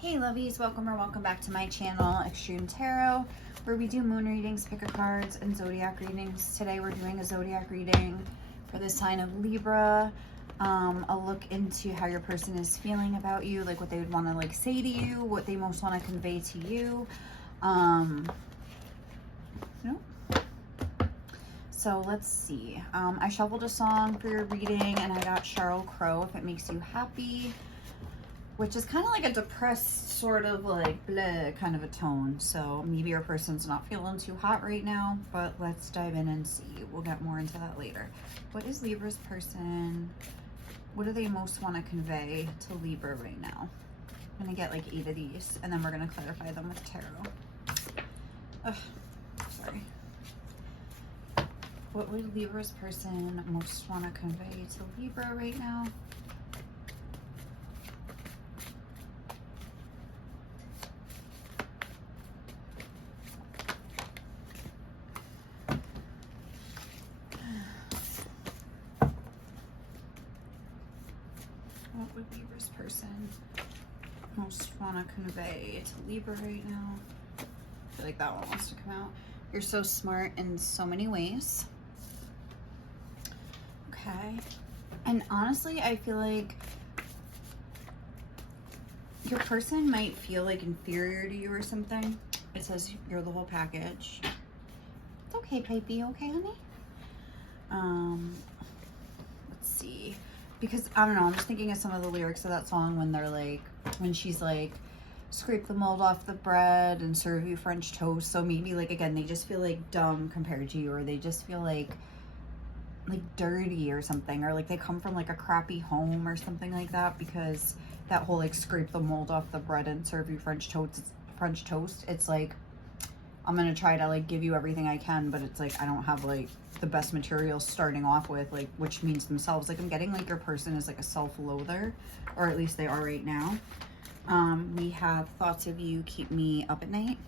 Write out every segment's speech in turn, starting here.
Hey lovies, welcome back to my channel, Extreme Tarot, where we do moon readings, pick a cards, and zodiac readings. Today we're doing a zodiac reading for the sign of Libra. A look into how your person is feeling about you, like what they would want to like say to you, what they most want to convey to you. So let's see. I shuffled a song for your reading, and I got Sheryl Crow, If It Makes You Happy, which is kind of like a depressed sort of like bleh kind of a tone. So maybe your person's not feeling too hot right now, but let's dive in and see. We'll get more into that later. What is Libra's person? What do they most want to convey to Libra right now? I'm going to get like 8 of these, and then we're going to clarify them with tarot. Ugh, sorry. What would Libra's person most want to convey to Libra right now? What would Libra's person most want to convey to Libra right now? I feel like that one wants to come out. You're so smart in so many ways. Okay. And honestly, I feel like your person might feel like inferior to you or something. It says you're the whole package. It's okay, Pipey. Okay, honey? Let's see. Because, I don't know, I'm just thinking of some of the lyrics of that song when they're like, when she's like, scrape the mold off the bread and serve you French toast. So maybe, like, again, they just feel like dumb compared to you, or they just feel like dirty or something, or like they come from like a crappy home or something like that, because that whole like scrape the mold off the bread and serve you French toast, it's like, I'm gonna try to like give you everything I can, but it's like I don't have like the best materials starting off with, like, which means themselves. Like, I'm getting like your person is like a self-loather, or at least they are right now. We have thoughts of you keep me up at night.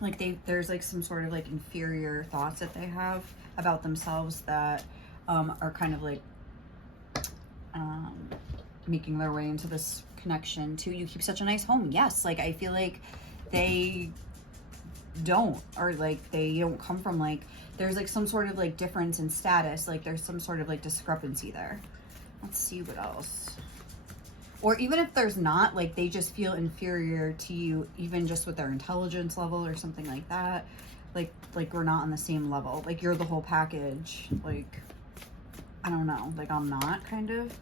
Like there's like some sort of like inferior thoughts that they have about themselves that are kind of like making their way into this connection to you keep such a nice home. Yes, like I feel like they don't, or like they don't come from like, there's like some sort of like difference in status, like there's some sort of like discrepancy there. Let's see what else. Or even if there's not, like they just feel inferior to you, even just with their intelligence level or something like that. Like we're not on the same level. Like you're the whole package. Like, I don't know. Like I'm not, kind of.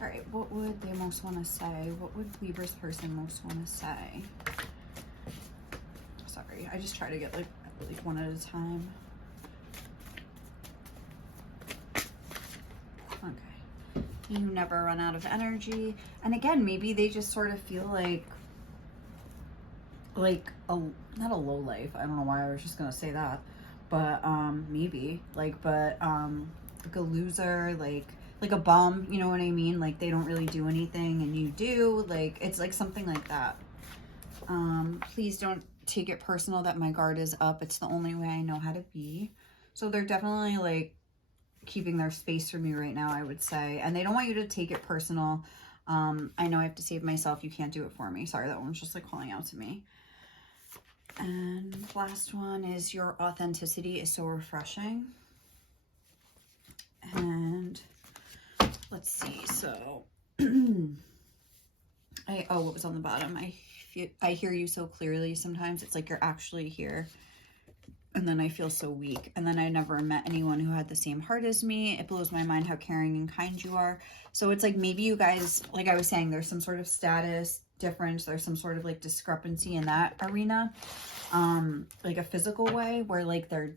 All right, what would they most want to say? What would Libra's person most want to say? Sorry, I just try to get like one at a time. Okay. You never run out of energy. And again, maybe they just sort of feel like not a low life. I don't know why I was just gonna say that, but maybe like a loser, like a bum, you know what I mean? Like they don't really do anything and you do. Like it's like something like that. Please don't take it personal that my guard is up. It's the only way I know how to be. So they're definitely like keeping their space from you right now, I would say, and they don't want you to take it personal. I know I have to save myself. You can't do it for me. Sorry, that one's just like calling out to me. And last one is your authenticity is so refreshing. And let's see. So, what was on the bottom? I hear you so clearly. Sometimes it's like you're actually here. And then I feel so weak. And then I never met anyone who had the same heart as me. It blows my mind how caring and kind you are. So it's like maybe you guys, like I was saying, there's some sort of status difference. There's some sort of like discrepancy in that arena. Like a physical way where like they're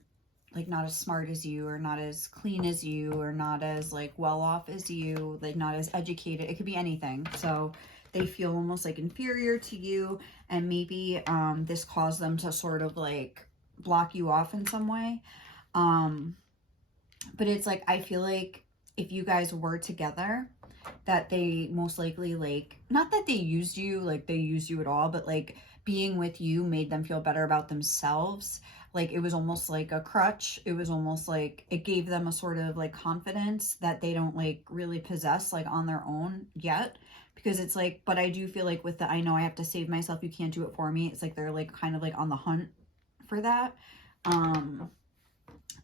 like not as smart as you, or not as clean as you, or not as like well off as you, like not as educated. It could be anything. So they feel almost like inferior to you, and maybe this caused them to sort of like block you off in some way. But it's like, I feel like if you guys were together, that they most likely, like, not that they used you, like they used you at all, but like being with you made them feel better about themselves. Like it was almost like a crutch. It was almost like it gave them a sort of like confidence that they don't like really possess like on their own yet, because it's like, but I do feel like with the I know I have to save myself, you can't do it for me, it's like they're like kind of like on the hunt for that.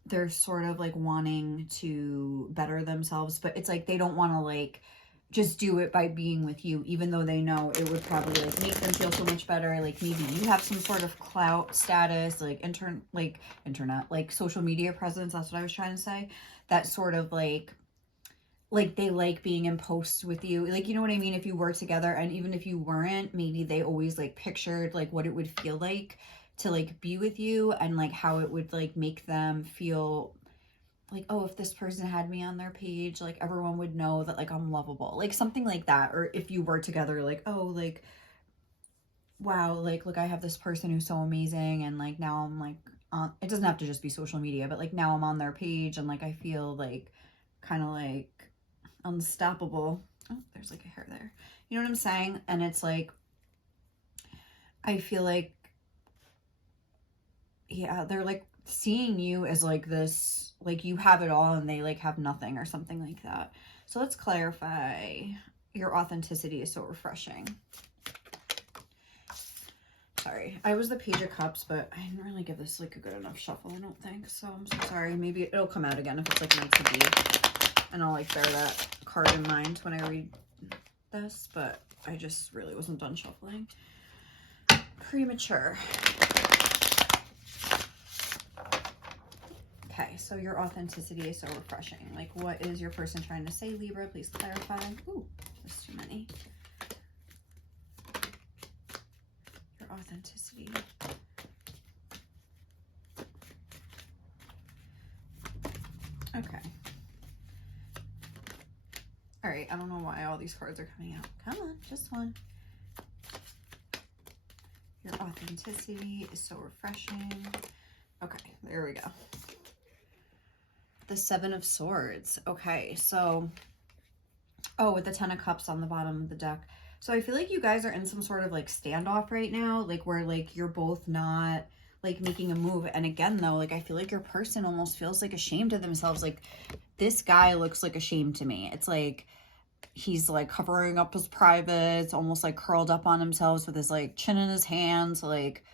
They're sort of like wanting to better themselves, but it's like they don't want to like just do it by being with you, even though they know it would probably like make them feel so much better. Like maybe you have some sort of clout status, like internet, like social media presence. That's what I was trying to say. That sort of like they like being in posts with you. Like, you know what I mean? If you were together, and even if you weren't, maybe they always like pictured like what it would feel like to like be with you, and like how it would like make them feel like, oh, if this person had me on their page, like everyone would know that like I'm lovable, like something like that. Or if you were together, like, oh, like, wow, like, look, I have this person who's so amazing, and like now I'm like it doesn't have to just be social media, but like now I'm on their page, and like I feel like kind of like unstoppable. Oh, there's like a hair there, you know what I'm saying? And it's like I feel like, yeah, they're like seeing you as like this, like you have it all and they like have nothing or something like that. So let's clarify. Your authenticity is so refreshing. Sorry, I was the Page of Cups, but I didn't really give this like a good enough shuffle, I don't think. So I'm so sorry. Maybe it'll come out again if it's like meant to be, and I'll like bear that card in mind when I read this, but I just really wasn't done shuffling. Premature. Okay, so your authenticity is so refreshing. Like, what is your person trying to say, Libra? Please clarify. Ooh, there's too many. Your authenticity. Okay. All right, I don't know why all these cards are coming out. Come on, just one. Your authenticity is so refreshing. Okay, there we go. The Seven of Swords. Okay, so, oh, with the Ten of Cups on the bottom of the deck. So I feel like you guys are in some sort of like standoff right now, like where like you're both not like making a move. And again, though, like I feel like your person almost feels like ashamed of themselves. Like this guy looks like ashamed to me. It's like he's like covering up his privates, almost like curled up on himself with his like chin in his hands, like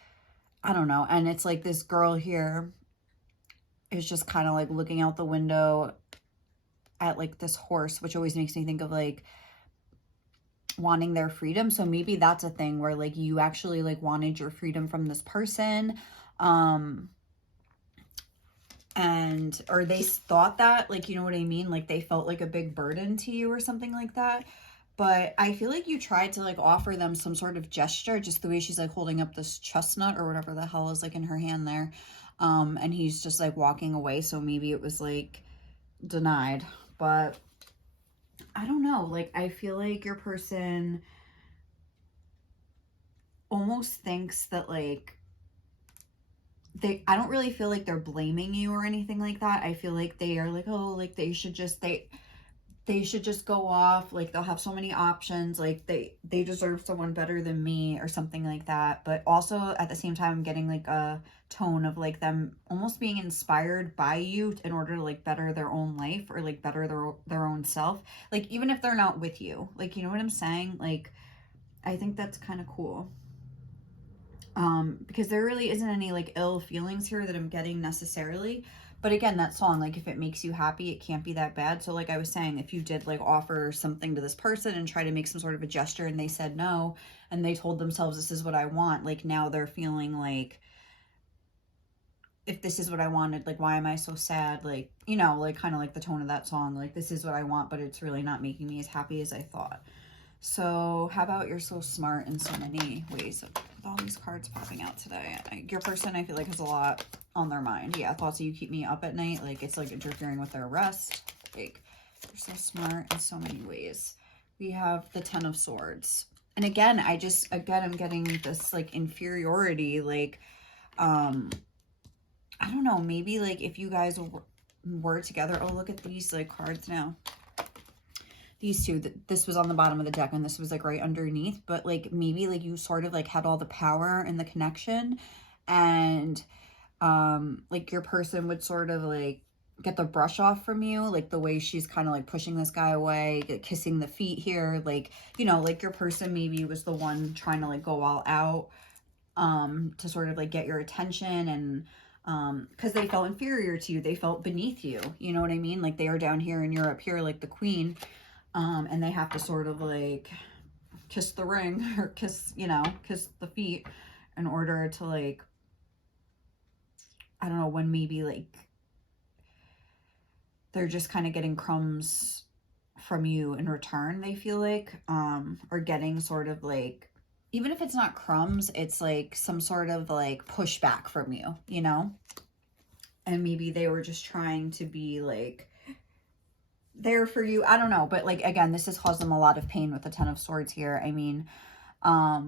I don't know. And it's like this girl here is just kind of like looking out the window at like this horse, which always makes me think of like wanting their freedom. So maybe that's a thing where like you actually like wanted your freedom from this person, and or they thought that, like, you know what I mean, like they felt like a big burden to you or something like that. But I feel like you tried to like offer them some sort of gesture, just the way she's like holding up this chestnut or whatever the hell is like in her hand there, and he's just like walking away. So maybe it was like denied. But I don't know, like I feel like your person almost thinks that like I don't really feel like they're blaming you or anything like that. I feel like they are like, oh, like they should just go off, like they'll have so many options, like they deserve someone better than me or something like that. But also at the same time, I'm getting like a tone of like them almost being inspired by you in order to like better their own life or like better their own self, like even if they're not with you, like, you know what I'm saying? Like I think that's kind of cool, because there really isn't any like ill feelings here that I'm getting necessarily. But again, that song, like if it makes you happy, it can't be that bad. So like I was saying, if you did like offer something to this person and try to make some sort of a gesture and they said no, and they told themselves this is what I want, like now they're feeling like, if this is what I wanted, like why am I so sad? Like, you know, like kind of like the tone of that song, like this is what I want, but it's really not making me as happy as I thought. So how about you're so smart in so many ways? With all these cards popping out today, your person, I feel like, has a lot on their mind. Yeah, thoughts of you keep me up at night. Like it's like interfering with their rest. Like you're so smart in so many ways. We have the Ten of Swords. And again, I'm getting this like inferiority, like, I don't know, maybe like if you guys were together, oh, look at these like cards now. These two, this was on the bottom of the deck and this was like right underneath, but like maybe like you sort of like had all the power and the connection, and like your person would sort of like get the brush off from you, like the way she's kind of like pushing this guy away, kissing the feet here, like, you know, like your person maybe was the one trying to like go all out to sort of like get your attention, and because they felt inferior to you, they felt beneath you, you know what I mean? Like they are down here and you're up here like the queen, and they have to sort of like kiss the ring or kiss, you know, kiss the feet in order to like, I don't know, when maybe like they're just kind of getting crumbs from you in return, they feel like, or getting sort of like, even if it's not crumbs, it's like some sort of like pushback from you, you know? And maybe they were just trying to be like there for you. I don't know. But like, again, this has caused them a lot of pain with the Ten of Swords here. I mean, I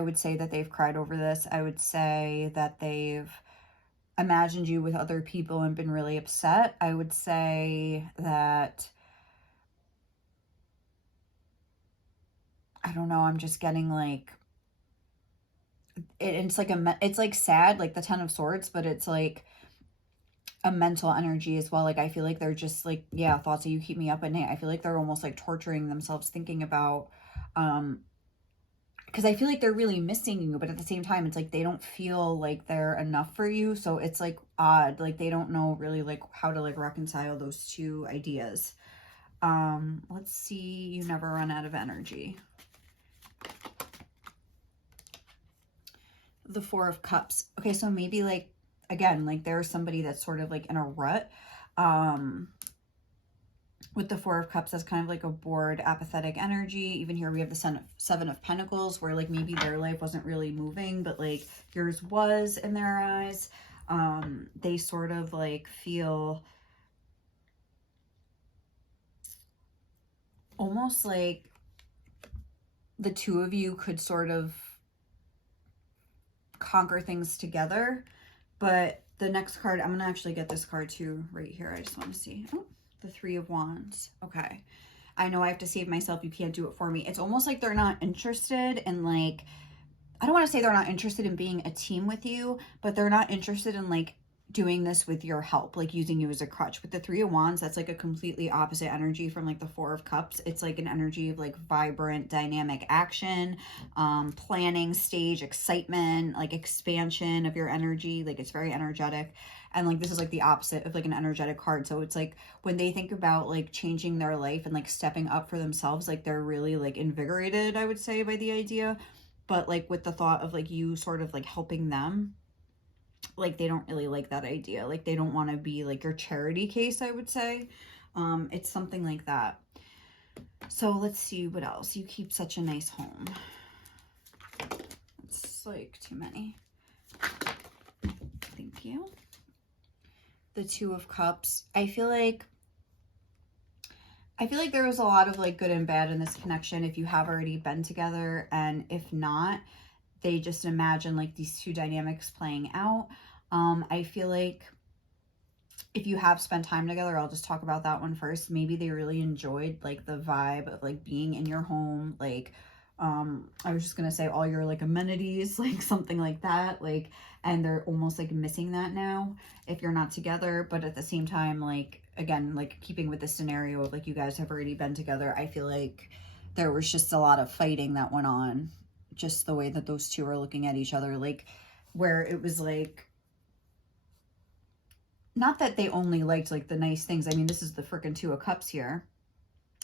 would say that they've cried over this. I would say that they've imagined you with other people and been really upset. I would say that, I don't know, I'm just getting like, it's like it's like sad, like the Ten of Swords, but it's like a mental energy as well. Like I feel like they're just like, yeah, thoughts of you keep me up at night. I feel like they're almost like torturing themselves thinking about, because I feel like they're really missing you, but at the same time, it's like they don't feel like they're enough for you. So it's like odd, like they don't know really like how to like reconcile those two ideas. Let's see, you never run out of energy. The Four of Cups. Okay, so maybe like, again, like there's somebody that's sort of like in a rut. With the Four of Cups, that's kind of like a bored, apathetic energy. Even here we have the Seven of Pentacles, where like maybe their life wasn't really moving, but like yours was in their eyes. They sort of like feel almost like the two of you could sort of conquer things together. But the next card, I'm gonna actually get this card too right here. I just want to see. Oh, the Three of Wands. Okay, I know I have to save myself. You can't do it for me. It's almost like they're not interested in like, I don't want to say they're not interested in being a team with you, but they're not interested in like doing this with your help, like using you as a crutch. With the Three of Wands, that's like a completely opposite energy from like the Four of Cups. It's like an energy of like vibrant, dynamic action, planning stage, excitement, like expansion of your energy. Like it's very energetic. And like this is like the opposite of like an energetic card. So it's like when they think about like changing their life and like stepping up for themselves, like they're really like invigorated, I would say, by the idea. But like with the thought of like you sort of like helping them, like they don't really like that idea. Like they don't want to be like your charity case, I would say. It's something like that. So let's see what else. You keep such a nice home. It's like too many. Thank you. The Two of Cups. I feel like there was a lot of like good and bad in this connection if you have already been together, and if not, they just imagine like these two dynamics playing out. I feel like if you have spent time together, I'll just talk about that one first. Maybe they really enjoyed like the vibe of like being in your home, like I was just gonna say all your like amenities, like something like that, like, and they're almost like missing that now if you're not together. But at the same time, like again, like keeping with the scenario of like you guys have already been together, I feel like there was just a lot of fighting that went on, just the way that those two are looking at each other, like where it was like, not that they only liked like the nice things. I mean, this is the freaking Two of Cups here.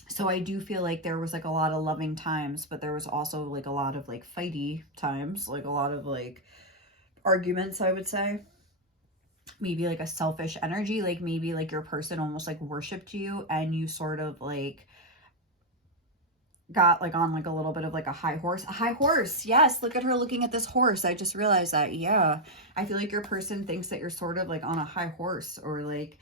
So I do feel like there was like a lot of loving times, but there was also like a lot of like fighty times, like a lot of like arguments, I would say. Maybe like a selfish energy, like maybe like your person almost like worshipped you and you sort of like got like on like a little bit of like a high horse. Yes, look at her looking at this horse. I just realized that. Yeah, I feel like your person thinks that you're sort of like on a high horse, or like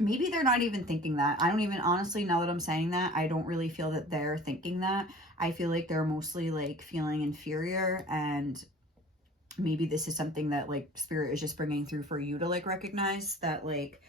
maybe they're not even thinking that. I don't even, honestly, now that I'm saying that, I don't really feel that they're thinking that. I feel like they're mostly like feeling inferior, and maybe this is something that like spirit is just bringing through for you to like recognize that like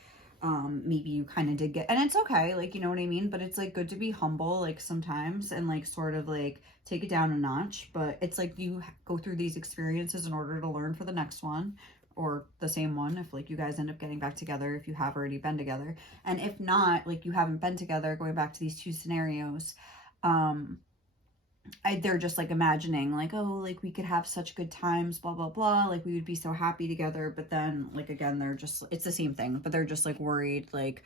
maybe you kind of did get, and it's okay, like, you know what I mean, but it's like good to be humble like sometimes and like sort of like take it down a notch. But it's like you go through these experiences in order to learn for the next one. or the same one, if like you guys end up getting back together, if you have already been together. And if not, like you haven't been together, going back to these two scenarios, they're just like imagining like, oh, like we could have such good times, blah blah blah, like we would be so happy together. But then like again, they're just, it's the same thing, but they're just like worried, like,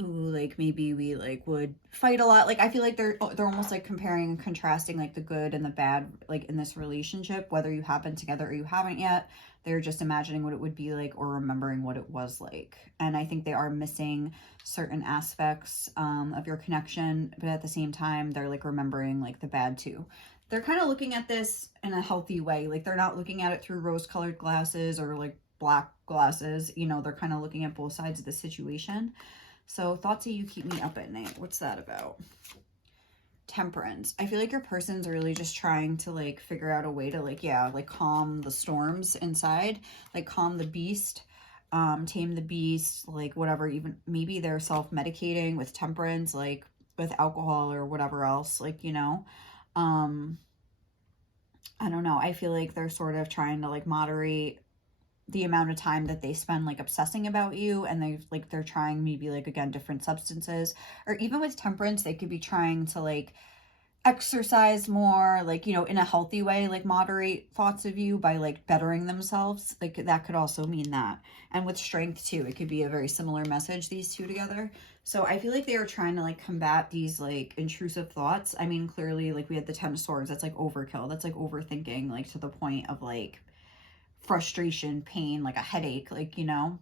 ooh, like maybe we like would fight a lot. Like I feel like they're almost like comparing and contrasting like the good and the bad, like in this relationship, whether you have been together or you haven't yet. They're just imagining what it would be like or remembering what it was like. And I think they are missing certain aspects of your connection, but at the same time they're like remembering like the bad too. They're kind of looking at this in a healthy way. Like they're not looking at it through rose-colored glasses or like black glasses. You know, they're kind of looking at both sides of the situation. So thoughts that you keep me up at night. What's that about? Temperance. I feel like your person's really just trying to like figure out a way to like, yeah, like calm the storms inside, like calm the beast, tame the beast, like whatever. Even maybe they're self-medicating with temperance, like with alcohol or whatever else, like, you know. I don't know. I feel like they're sort of trying to like moderate the amount of time that they spend like obsessing about you, and they're trying maybe like again different substances, or even with temperance they could be trying to like exercise more, like, you know, in a healthy way, like moderate thoughts of you by like bettering themselves. Like that could also mean that. And with strength too, it could be a very similar message, these two together. So I feel like they are trying to like combat these like intrusive thoughts. I mean, clearly like we had the 10 of swords, that's like overkill, that's like overthinking, like to the point of like frustration, pain, like a headache, like, you know.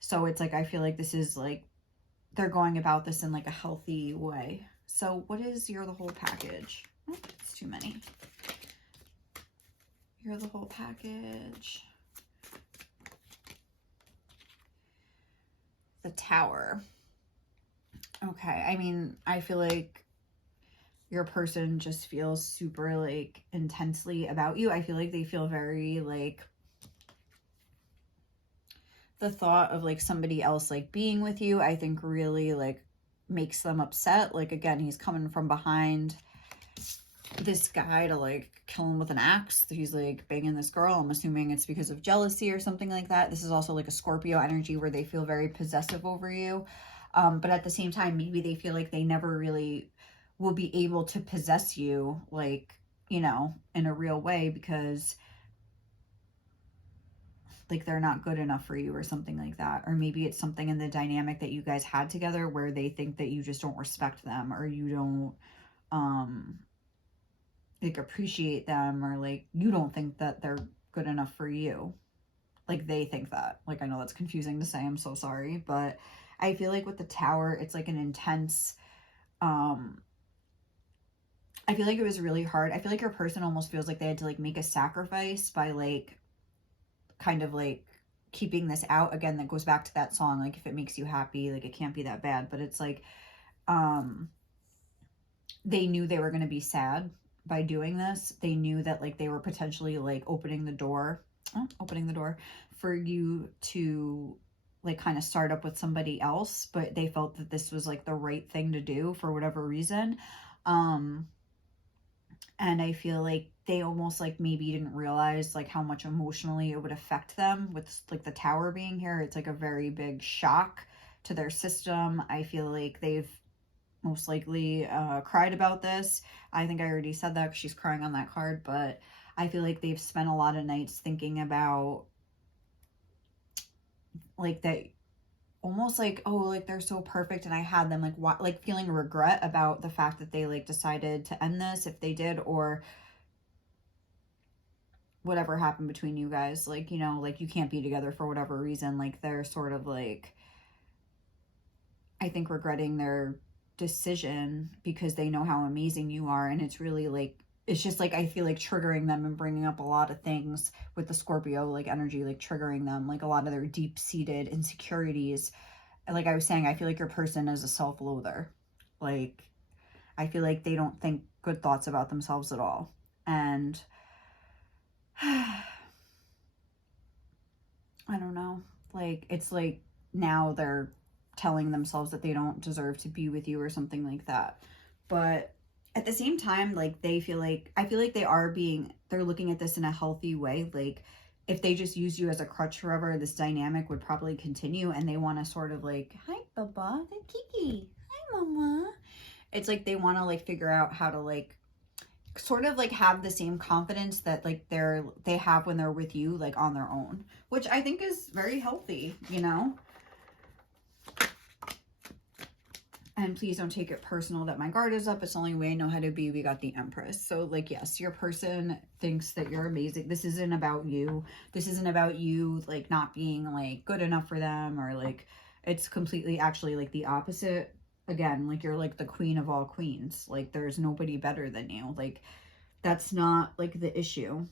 So it's like I feel like this is like they're going about this in like a healthy way. So what is You're the Whole Package? Oh, it's too many. You're the Whole Package. The Tower. Okay, I mean, I feel like your person just feels super like intensely about you. I feel like they feel very like the thought of like somebody else like being with you, I think really like makes them upset. Like again, he's coming from behind this guy to like kill him with an axe. He's like banging this girl. I'm assuming it's because of jealousy or something like that. This is also like a Scorpio energy where they feel very possessive over you. But at the same time, maybe they feel like they never really will be able to possess you, like, you know, in a real way, because like they're not good enough for you or something like that. Or maybe it's something in the dynamic that you guys had together where they think that you just don't respect them, or you don't like appreciate them, or like you don't think that they're good enough for you. Like they think that. Like I know that's confusing to say, I'm so sorry, but I feel like with the Tower, it's like an intense I feel like it was really hard. I feel like your person almost feels like they had to like make a sacrifice by like kind of like keeping this out. Again, that goes back to that song, like if it makes you happy, like it can't be that bad. But it's like they knew they were going to be sad by doing this. They knew that like they were potentially like opening the door for you to like kind of start up with somebody else, but they felt that this was like the right thing to do for whatever reason. And I feel like they almost like maybe didn't realize like how much emotionally it would affect them with like the Tower being here. It's like a very big shock to their system. I feel like they've most likely cried about this. I think I already said that because she's crying on that card, but I feel like they've spent a lot of nights thinking about like that, almost like, oh, like they're so perfect and I had them, like what, like feeling regret about the fact that they like decided to end this, if they did, or whatever happened between you guys. Like, you know, like you can't be together for whatever reason. Like they're sort of like, I think, regretting their decision because they know how amazing you are. And it's really like, it's just like, I feel like triggering them and bringing up a lot of things with the Scorpio like energy, like triggering them, like a lot of their deep-seated insecurities. Like I was saying, I feel like your person is a self-loather. Like I feel like they don't think good thoughts about themselves at all. And I don't know, like it's like now they're telling themselves that they don't deserve to be with you or something like that. But at the same time, like they feel like, I feel like they're looking at this in a healthy way. Like if they just use you as a crutch forever, this dynamic would probably continue, and they want to sort of like, hi, Baba, the Kiki, hi, Mama. It's like they want to like figure out how to like sort of like have the same confidence that like they have when they're with you, like on their own, which I think is very healthy, you know. And please don't take it personal that my guard is up. It's the only way I know how to be. We got the Empress. So like, yes, your person thinks that you're amazing. This isn't about you. This isn't about you like not being like good enough for them, or like, it's completely actually like the opposite. Again, like you're like the queen of all queens. Like there's nobody better than you. Like that's not like the issue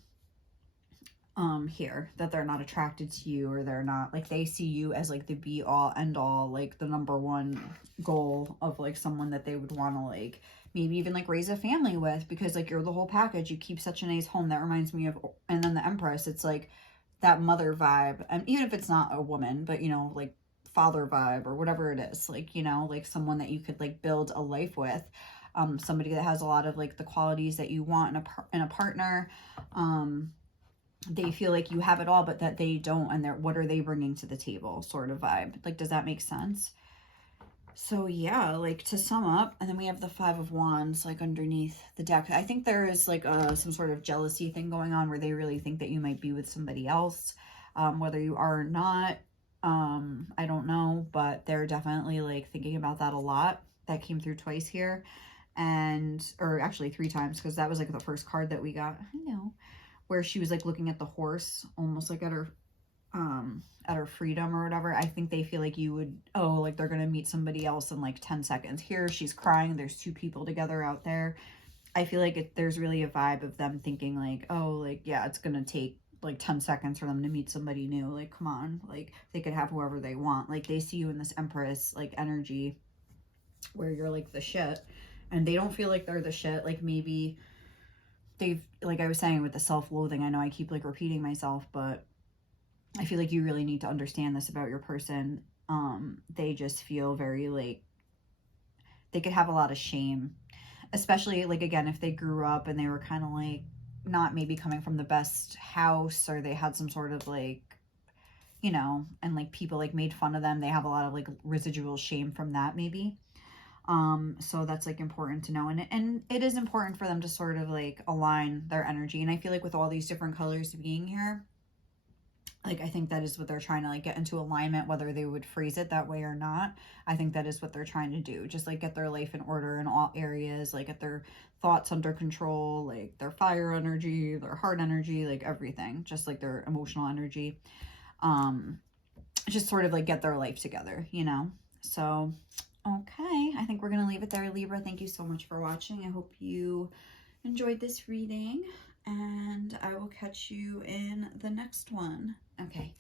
here, that they're not attracted to you, or they're not like, they see you as like the be all end all, like the number one goal of like someone that they would want to like maybe even like raise a family with, because like you're the whole package. You keep such a nice home. That reminds me of, and then the Empress, it's like that mother vibe, and even if it's not a woman, but you know, like father vibe or whatever it is, like, you know, like someone that you could like build a life with, somebody that has a lot of like the qualities that you want in a partner. They feel like you have it all, but that they don't, and they're, what are they bringing to the table sort of vibe. Like, does that make sense? So yeah, like to sum up, and then we have the Five of Wands like underneath the deck. I think there is like some sort of jealousy thing going on, where they really think that you might be with somebody else, whether you are or not. I don't know, but they're definitely like thinking about that a lot. That came through twice here, and or actually 3 times, because that was like the first card that we got. I know, where she was like looking at the horse, almost like at her freedom or whatever. I think they feel like you would, oh, like they're gonna meet somebody else in like 10 seconds. Here she's crying, there's 2 people together out there. I feel like there's really a vibe of them thinking like, oh, like, yeah, it's gonna take like 10 seconds for them to meet somebody new. Like, come on, like they could have whoever they want. Like they see you in this Empress like energy, where you're like the shit, and they don't feel like they're the shit. Like maybe they've, like I was saying with the self-loathing, I know I keep like repeating myself, but I feel like you really need to understand this about your person. They just feel very like, they could have a lot of shame, especially like, again, if they grew up and they were kind of like not maybe coming from the best house, or they had some sort of like, you know, and like people like made fun of them. They have a lot of like residual shame from that maybe. So that's like important to know, and it is important for them to sort of like align their energy. And I feel like with all these different colors being here, like I think that is what they're trying to like get into alignment, whether they would phrase it that way or not. I think that is what they're trying to do, just like get their life in order in all areas, like get their thoughts under control, like their fire energy, their heart energy, like everything, just like their emotional energy, just sort of like get their life together, you know. So okay, I think we're gonna leave it there, Libra. Thank you so much for watching. I hope you enjoyed this reading, and I will catch you in the next one. Okay.